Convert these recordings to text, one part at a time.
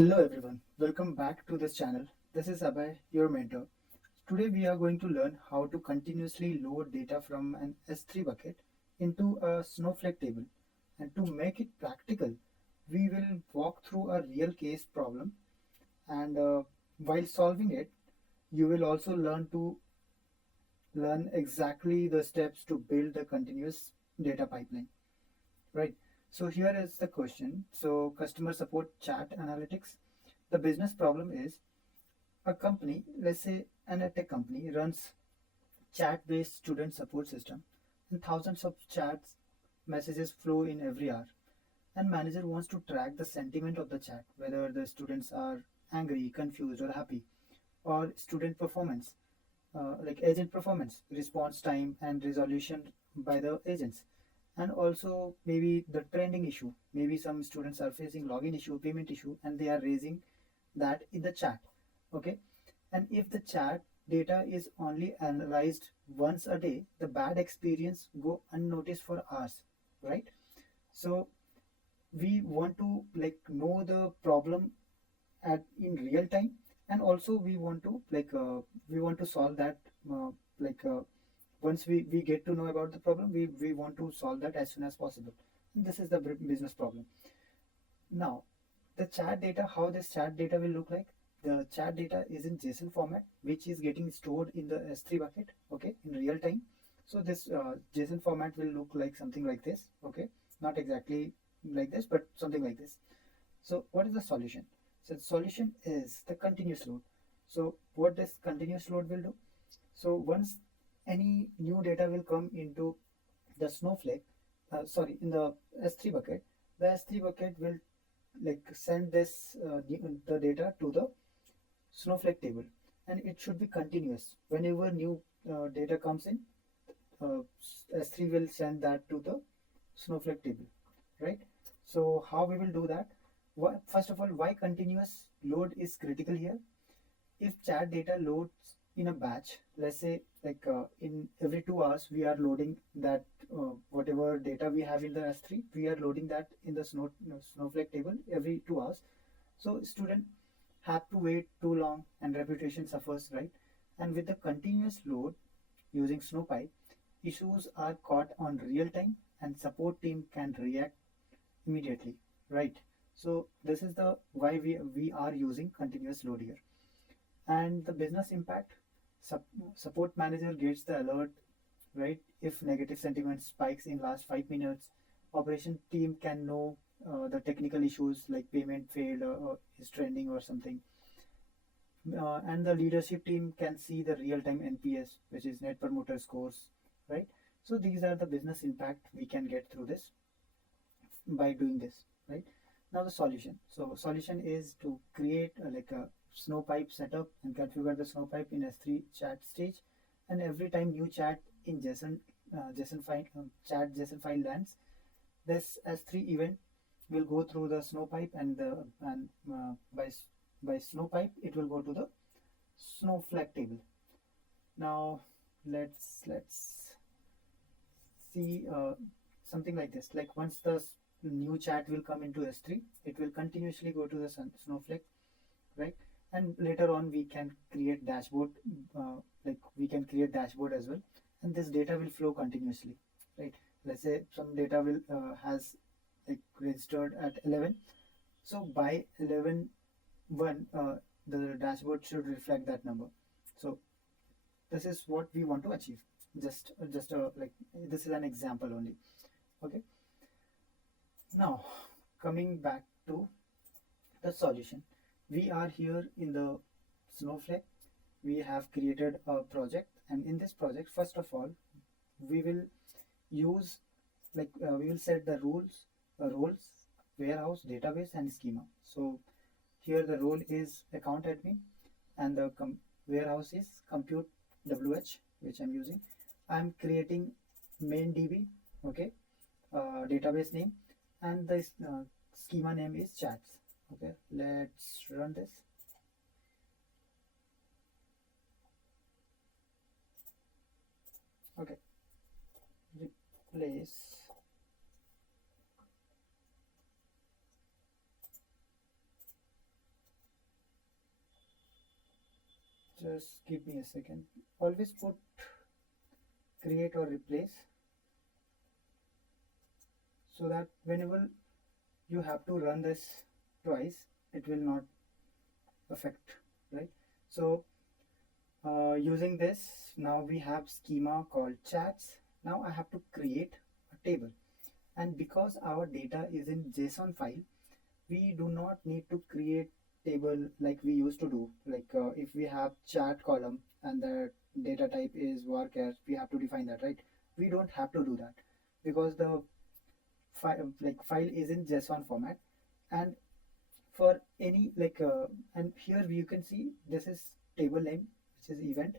Hello everyone, welcome back to this channel. This is Abhay, your mentor. Today we are going to learn how to continuously load data from an S3 bucket into a Snowflake table. And to make it practical, we will walk through a real case problem, and while solving it, you will also learn exactly the steps to build the continuous data pipeline, right? So here is the question. So customer support chat analytics. The business problem is a company, let's say an tech company, runs chat-based student support system, and thousands of chats messages flow in every hour. And manager wants to track the sentiment of the chat, whether the students are angry, confused, or happy, or student performance, like agent performance, response time, and resolution by the agents. And also maybe the trending issue. Maybe some students are facing login issue, payment issue, and they are raising that in the chat. Okay, and if the chat data is only analyzed once a day, the bad experience go unnoticed for hours, right? So we want to know the problem at in real time, and also we want to solve that like once we get to know about the problem, we want to solve that as soon as possible. And this is the business problem. Now, the chat data, how this chat data will look like. The chat data is in JSON format, which is getting stored in the S3 bucket, okay, in real time. So this JSON format will look like something like this, okay, not exactly like this, but something like this. So what is the solution? So the solution is the continuous load. So what this continuous load will do? So once any new data will come into the Snowflake, in the S3 bucket, the S3 bucket will send this the data to the Snowflake table, and it should be continuous. Whenever new data comes in, uh, S3 will send that to the Snowflake table, right? So how we will do that? First of all, why continuous load is critical here? If chat data loads in a batch, let's say in every 2 hours we are loading that whatever data we have in the S3, we are loading that in the Snowflake table every 2 hours. So student have to wait too long and reputation suffers, right? And with the continuous load using Snowpipe, issues are caught on real time and support team can react immediately, right? So this is the why we are using continuous load here. And the business impact, support manager gets the alert, right? If negative sentiment spikes in last 5 minutes, operation team can know the technical issues like payment failed or is trending or something. And the leadership team can see the real-time NPS, which is net promoter scores, right? So these are the business impact we can get through this by doing this, right? Now the solution. So solution is to create a Snowpipe setup and configure the Snowpipe in S3 chat stage, and every time new chat in JSON file chat JSON file lands, this S3 event will go through the Snowpipe, and by Snowpipe it will go to the Snowflake table. Now let's see something like this. Like once the new chat will come into S3, it will continuously go to the Snowflake, right? And later on we can create dashboard, we can create dashboard as well, and this data will flow continuously, right? Let's say some data will has registered at 11, so by 11:1 the dashboard should reflect that number. So this is what we want to achieve. Just this is an example only. Okay, now coming back to the solution, we are here in the Snowflake. We have created a project, and in this project, first of all, we will use we will set the roles, warehouse, database, and schema. So here the role is account admin, and the warehouse is compute WH, which I'm using. I'm creating main DB, okay, database name, and the schema name is chats. Okay, let's run this. Okay, replace. just give me a second. Always put create or replace, so that whenever you have to run this twice, it will not affect, right? So using this, now we have schema called chats. Now I have to create a table, and because our data is in JSON file, we do not need to create table like we used to do. Like if we have chat column and the data type is varchar, we have to define that, right? We don't have to do that because the file is in JSON format. And for any and here you can see this is table name, which is event,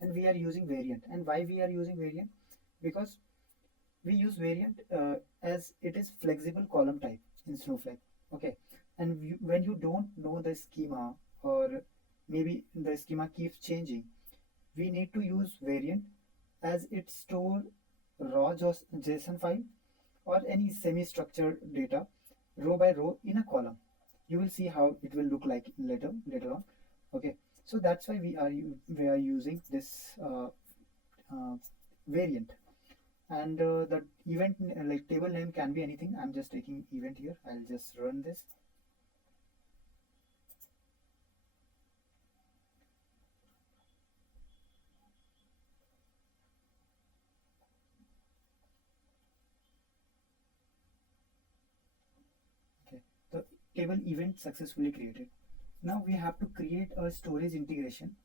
and we are using variant. And why we are using variant? Because we use variant as it is flexible column type in Snowflake. Okay, and when you don't know the schema, or maybe the schema keeps changing, we need to use variant as it store raw JSON file or any semi-structured data row by row in a column. You will see how it will look like later on. Okay, so that's why we are using this variant. And the event like table name can be anything. I'm just taking event here. I'll just run this. Okay, the table event successfully created. Now we have to create a storage integration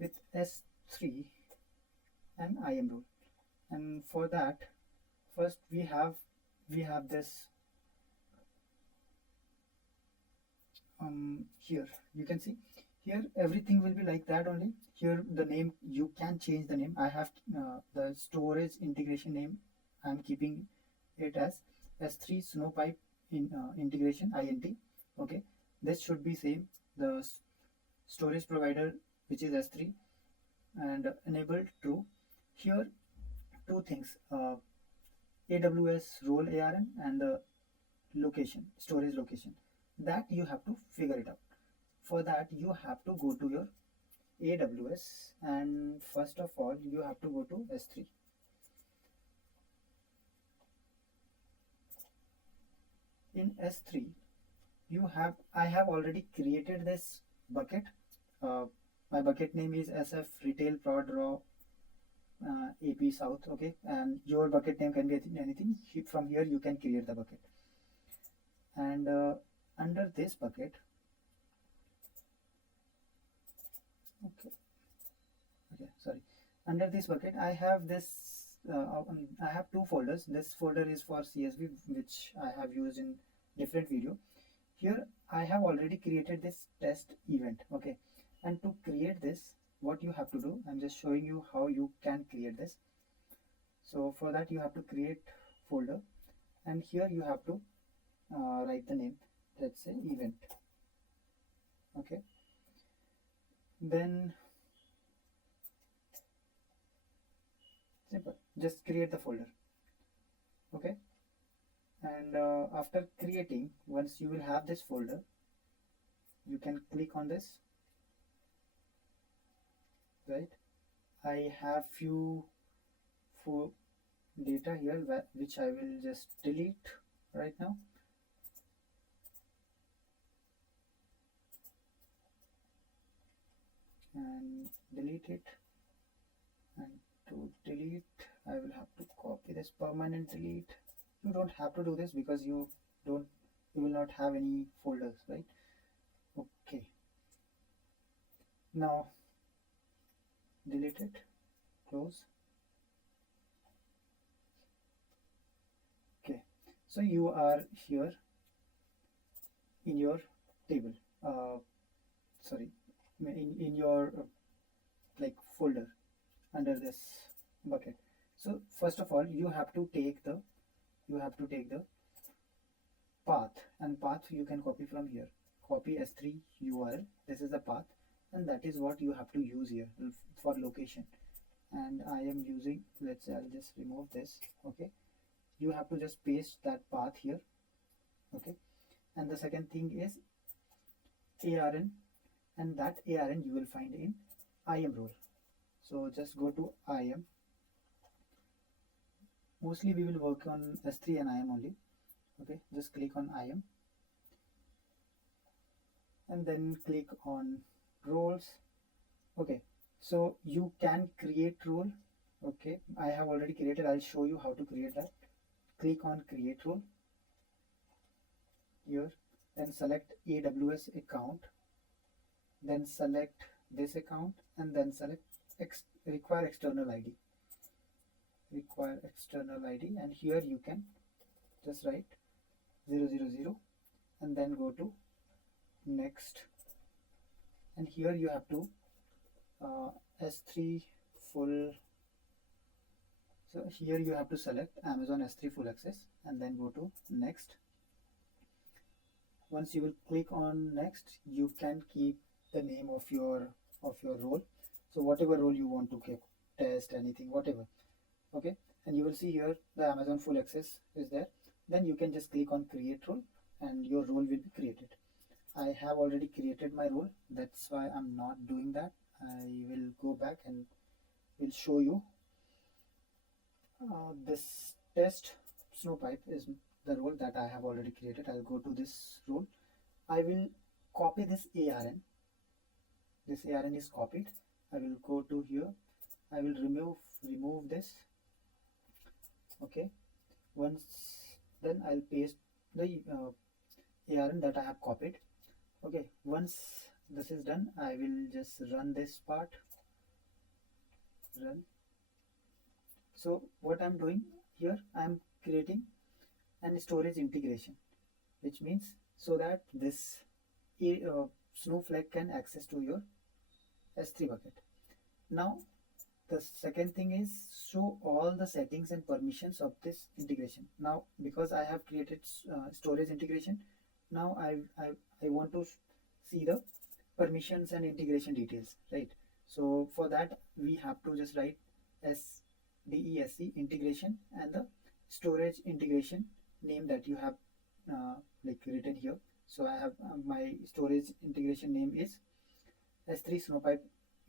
with S3 and IAM role. And for that, first we have this here you can see here everything will be like that only. Here the name, you can change the name. I have the storage integration name, I'm keeping it as S3 Snowpipe integration int. Okay, this should be same. The storage provider, which is S3, and enabled true. Here two things, AWS role ARN and the location, storage location, that you have to figure it out. For that you have to go to your AWS, and first of all you have to go to S3. In S3 I have already created this bucket. My bucket name is SF retail prod raw AP South. Okay, and your bucket name can be anything. From here you can create the bucket, and under this bucket, under this bucket I have this I have two folders. This folder is for CSV, which I have used in different video. Here I have already created this test event. Okay, and to create this, what you have to do, I'm just showing you how you can create this. So for that you have to create folder, and here you have to write the name, let's say event. Okay, then simple, just create the folder. Okay, and after creating, once you will have this folder, you can click on this, right? I have few data here which I will just delete right now. And delete it, and to delete I will have to copy this permanent delete. You don't have to do this because you will not have any folders, right? Okay, now delete it, close. Okay, so you are here in your table, sorry, in your folder under this bucket. So first of all you have to take the path, and path you can copy from here. Copy S3 URL, this is the path, and that is what you have to use here for location. And I am using, let's say I'll just remove this. Okay, you have to just paste that path here. Okay, and the second thing is ARN, and that ARN you will find in IAM role. So just go to IAM. Mostly we will work on S3 and IAM only. Okay, just click on IAM and then click on roles. Okay, so you can create role. Okay, I have already created. I'll show you how to create that. Click on create role here, then select AWS account, then select this account, and then select require external ID. Require external ID, and here you can just write 000 and then go to next, and here you have to S3 full. So here you have to select Amazon S3 full access and then go to next. Once you will click on next, you can keep the name of your role. So whatever role you want to keep, test, anything, whatever. Okay, and you will see here the Amazon full access is there. Then you can just click on create role and your role will be created. I have already created my role, that's why I'm not doing that. I will go back and will show you. This test Snowpipe is the role that I have already created. I'll go to this role. I will copy this ARN. This ARN is copied. I will go to here. I will remove this. Okay. Once then I'll paste the ARN that I have copied. Okay. Once this is done, I will just run this part. Run. So what I'm doing here, I'm creating an storage integration, which means so that this Snowflake can access to your S3 bucket. Now the second thing is show all the settings and permissions of this integration. Now because I have created storage integration, now I want to see the permissions and integration details, right? So for that we have to just write SDESC integration and the storage integration name that you have like written here. So I have my storage integration name is S3 Snowpipe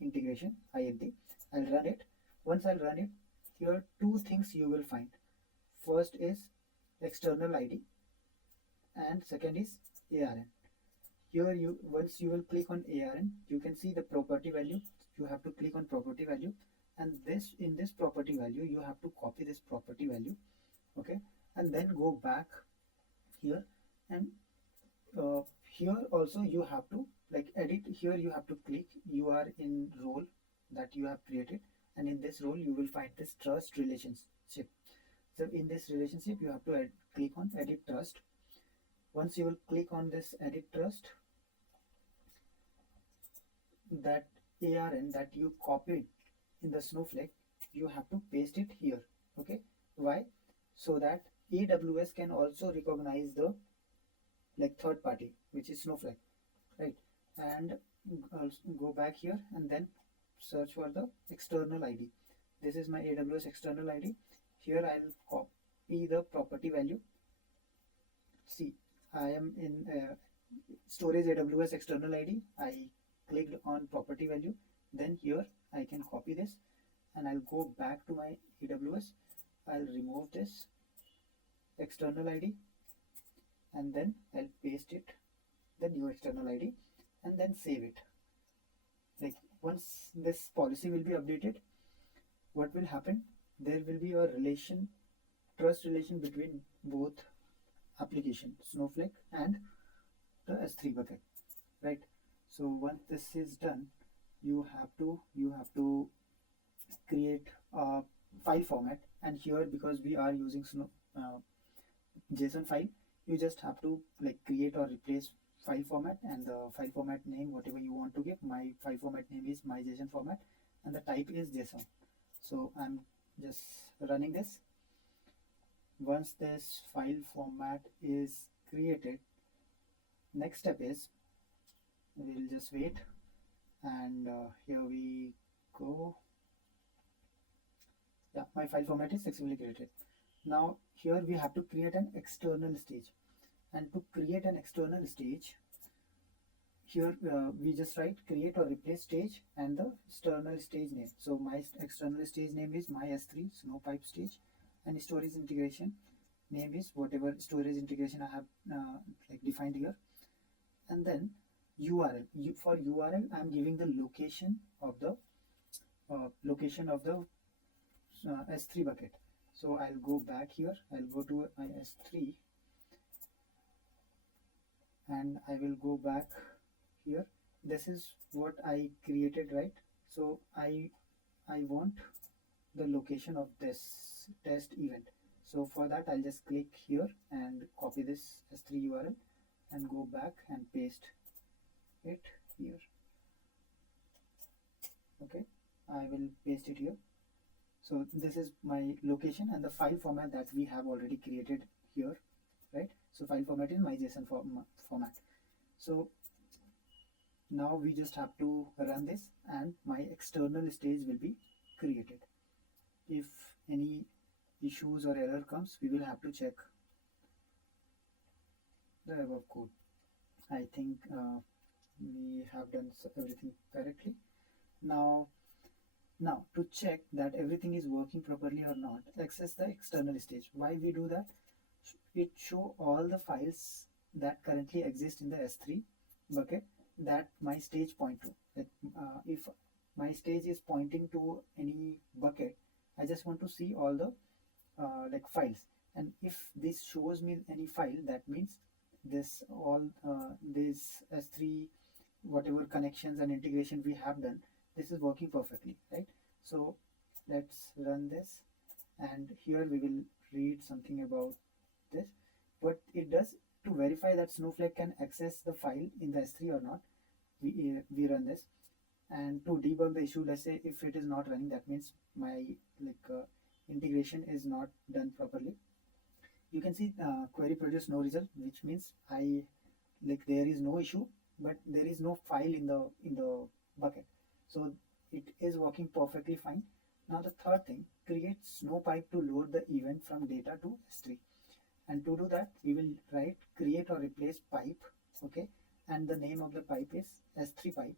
integration INT. I'll run it. Once I'll run it, here two things you will find. First is external ID and second is ARN. Here you once you will click on ARN, you can see the property value. You have to click on property value, and this in this property value you have to copy this property value. Okay, and then go back here, and here also you have to like edit. Here you have to click you are in role that you have created, and in this role you will find this trust relationship. So in this relationship you have to click on edit trust. Once you will click on this edit trust, that ARN that you copied in the Snowflake, you have to paste it here. Okay, why? So that AWS can also recognize the like third party, which is Snowflake, right? And also go back here and then search for the external ID. This is my AWS external ID. Here I'll copy the property value. See, I am in storage AWS external ID. I clicked on property value. Then here I can copy this and I'll go back to my AWS. I'll remove this external ID and then I'll paste it, the new external ID, and then save it. Like once this policy will be updated, what will happen? There will be a trust relation between both application, Snowflake and the S3 bucket, right? So once this is done, you have to create a file format, and here because we are using JSON file, you just have to like create or replace file format and the file format name whatever you want to give. My file format name is my JSON format and the type is JSON. So I'm just running this. Once this file format is created, next step is we'll just wait, and here we go. Yeah, my file format is successfully created. Now here we have to create an external stage, and to create an external stage here we just write create or replace stage and the external stage name. So my external stage name is my S3 Snowpipe stage, and storage integration name is whatever storage integration I have like defined here. And then URL, for URL I'm giving the location of the S3 bucket. So I'll go back here, I'll go to my S3 and I will go back here. This is what I created, right? So I want the location of this test event. So for that I'll just click here and copy this S3 URL and go back and paste it here. Okay, I will paste it here. So this is my location and the file format that we have already created here, right? So file format is my JSON format. So now we just have to run this and my external stage will be created. If any issues or error comes, we will have to check the above code. I think we have done everything correctly. Now to check that everything is working properly or not, access the external stage. Why we do that? It show all the files that currently exist in the S3 bucket that my stage point to. Like if my stage is pointing to any bucket, I just want to see all the like files, and if this shows me any file, that means this this S3 whatever connections and integration we have done, this is working perfectly, right? So let's run this, and here we will read something about this. What it does to verify that Snowflake can access the file in the S3 or not, we run this. And to debug the issue, let's say if it is not running, that means my integration is not done properly. You can see query produce no result, which means there is no issue, but there is no file in the bucket. So it is working perfectly fine. Now the third thing, create Snowpipe to load the event from data to S3. And to do that, we will write create or replace pipe, okay, and the name of the pipe is S3 pipe,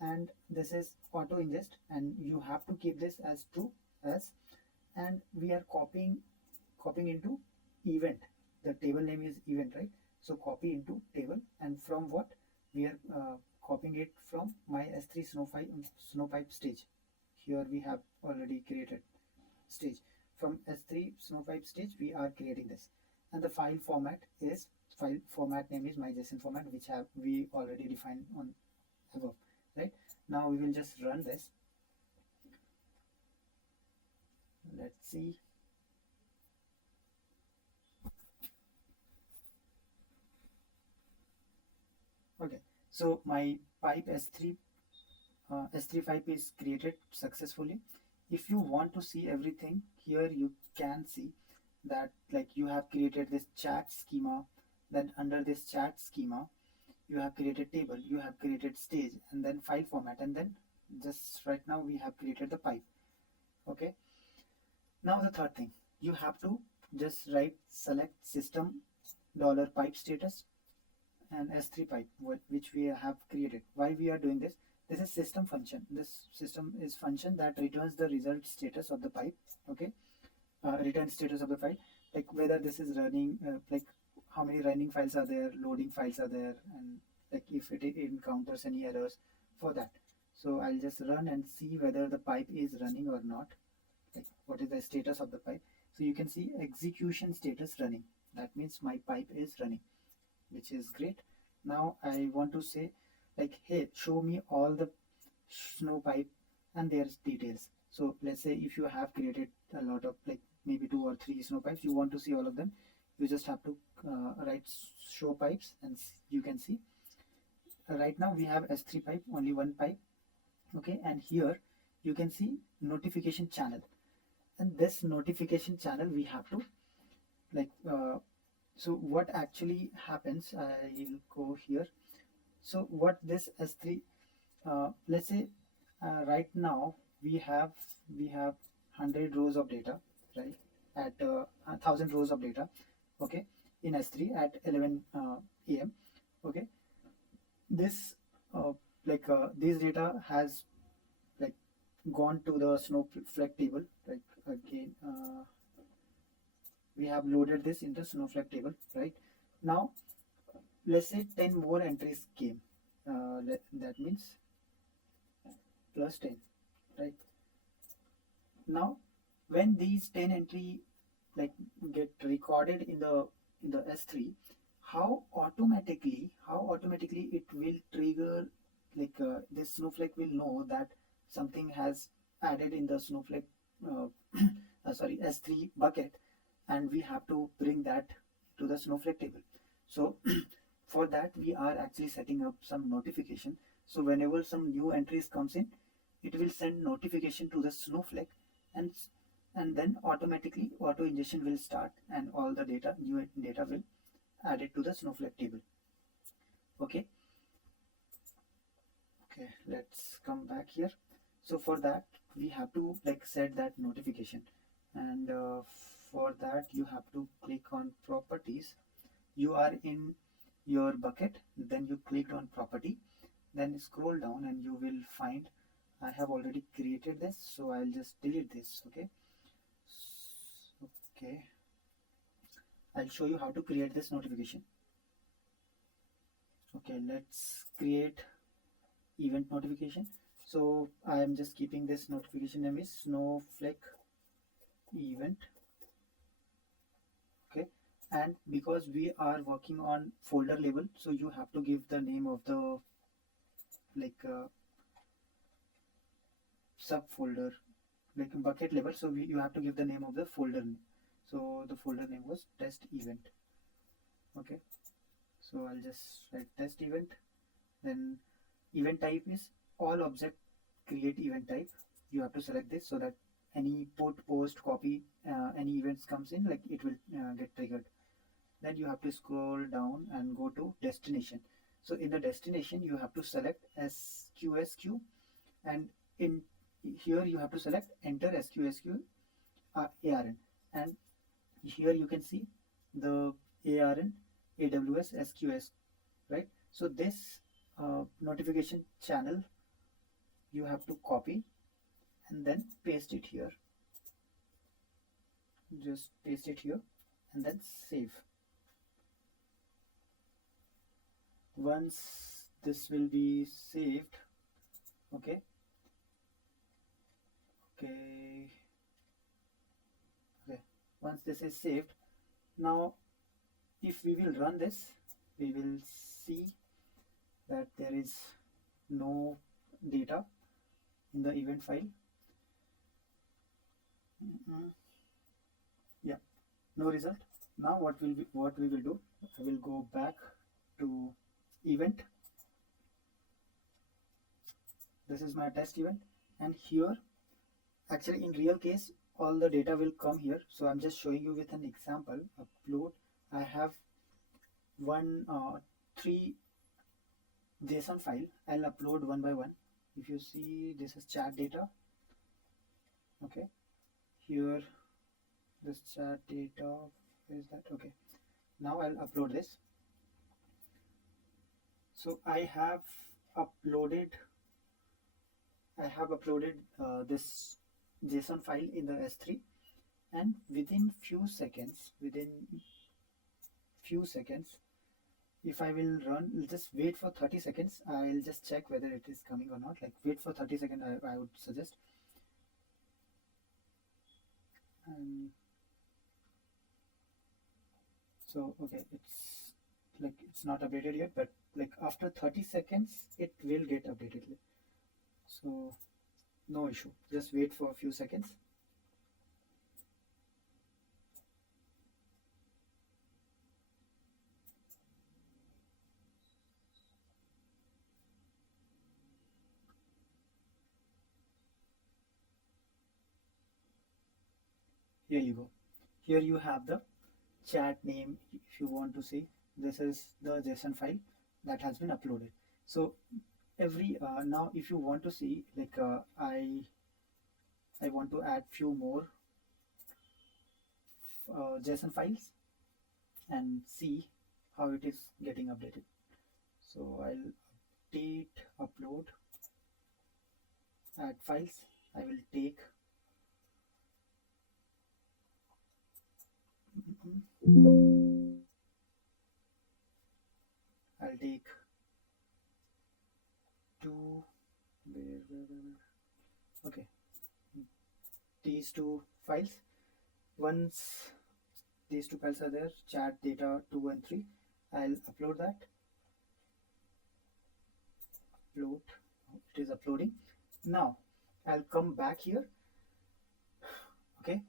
and this is auto ingest, and you have to keep this as true as, and we are copying into event. The table name is event, right? So copy into table, and from what we are copying it from my S3 Snowpipe stage. Here we have already created stage. From S3 Snowpipe stage we are creating this, and the file format name is my JSON format, which we already defined on above, right? Now we will just run this. Let's see. Okay, so my pipe S3 pipe is created successfully. If you want to see everything, here you can see that you have created this chat schema, then under this chat schema you have created table, you have created stage, and then file format, and then just right now we have created the pipe. Okay, now the third thing, you have to just select system $pipe status and S3 pipe, which we have created. Why we are doing this? This is system function. This system is function that returns the result status of the pipe. Okay, return status of the file, whether this is running, how many running files are there, loading files are there, and if it encounters any errors for that. So I'll just run and see whether the pipe is running or not. What is the status of the pipe? So you can see execution status running. That means my pipe is running, which is great. Now I want to say hey, show me all the Snowpipe and their details. So let's say if you have created a lot of maybe 2 or 3 Snowpipes, you want to see all of them, you just have to write show pipes, and you can see right now we have S3 pipe, only one pipe. Okay, and here you can see notification channel, and this notification channel we have to so what actually happens, I'll go here. So what this S3 let's say right now we have 100 rows of data, right, at 1000 rows of data, okay, in S3 at 11 a.m. okay. this this data has like gone to the Snowflake table. Like again, we have loaded this into Snowflake table. Right now, let's say 10 more entries came. That means plus 10. Right now, when these 10 entry like get recorded in the S3, how automatically it will trigger this Snowflake will know that something has added in the Snowflake uh, S3 bucket, and we have to bring that to the Snowflake table. So for that we are actually setting up some notification. So whenever some new entries comes in, it will send notification to the Snowflake, and then automatically auto ingestion will start, and all the new data will add it to the Snowflake table. Okay, let's come back here. So for that we have to set that notification, and for that you have to click on properties. You are in your bucket, then you click on property, then scroll down and you will find I have already created this, so I'll just delete this. Okay, I'll show you how to create this notification. Okay, let's create event notification. So I am just keeping this notification name is Snowflake event. Okay, and because we are working on folder level, so you have to give the name of the subfolder, like bucket level. So you have to give the name of the folder name. So the folder name was test event. Okay, so I'll just write test event. Then event type is all object create event type. You have to select this so that any put, post, copy, any events comes in, like it will get triggered. Then you have to scroll down and go to destination. So in the destination you have to select SQSQ, and in here you have to select enter SQSQ ARN, and here you can see the ARN AWS SQS, right? So this notification channel you have to copy and then paste it here. Just paste it here and then save. Once this will be saved, okay, once this is saved, now if we will run this, we will see that there is no data in the event file. Yeah, no result. Now what we will do, I will go back to event. This is my test event, and here actually in real case all the data will come here. So I'm just showing you with an example. Upload, I have three JSON file. I'll upload one by one. If you see, this is chat data. Okay, here this chat data, where is that? Okay, now I'll upload this. So I have uploaded this JSON file in the S3, and within few seconds, if I will run, just wait for 30 seconds. I'll just check whether it is coming or not. Like wait for 30 seconds, I would suggest. So okay, it's not updated yet, but like after 30 seconds it will get updated. So no issue, just wait for a few seconds. Here you go. Here you have the chat name. If you want to see, this is the JSON file that has been uploaded. So every now if you want to see, like I want to add few more JSON files and see how it is getting updated. So I'll update, upload, add files. I will take I'll take two, okay, these two files. Once these two files are there, chat data 2 and 3, I'll upload that. Upload, it is uploading. Now I'll come back here. Okay,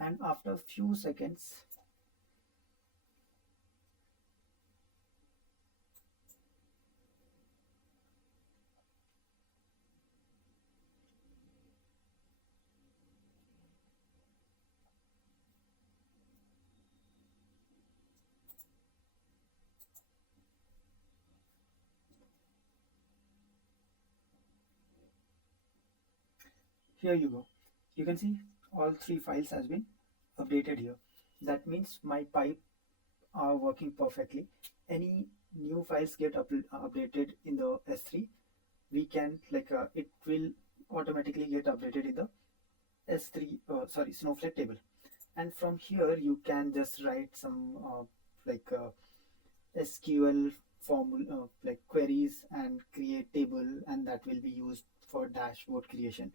and after a few seconds, here you go. You can see all three files has been updated here. That means my pipe are working perfectly. Any new files get updated in the S3, we can it will automatically get updated in the S3 Snowflake table. And from here you can just write some SQL formula like queries and create table, and that will be used for dashboard creation.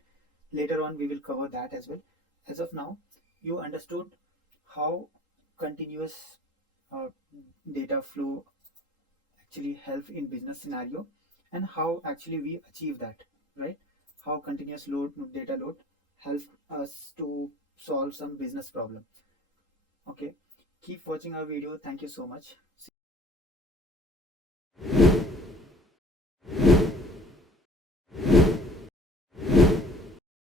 Later on we will cover that as well. As of now, you understood how continuous uh, data flow actually help in business scenario, and how actually we achieve that, right? How continuous data load helps us to solve some business problem. Okay, keep watching our video. Thank you so much.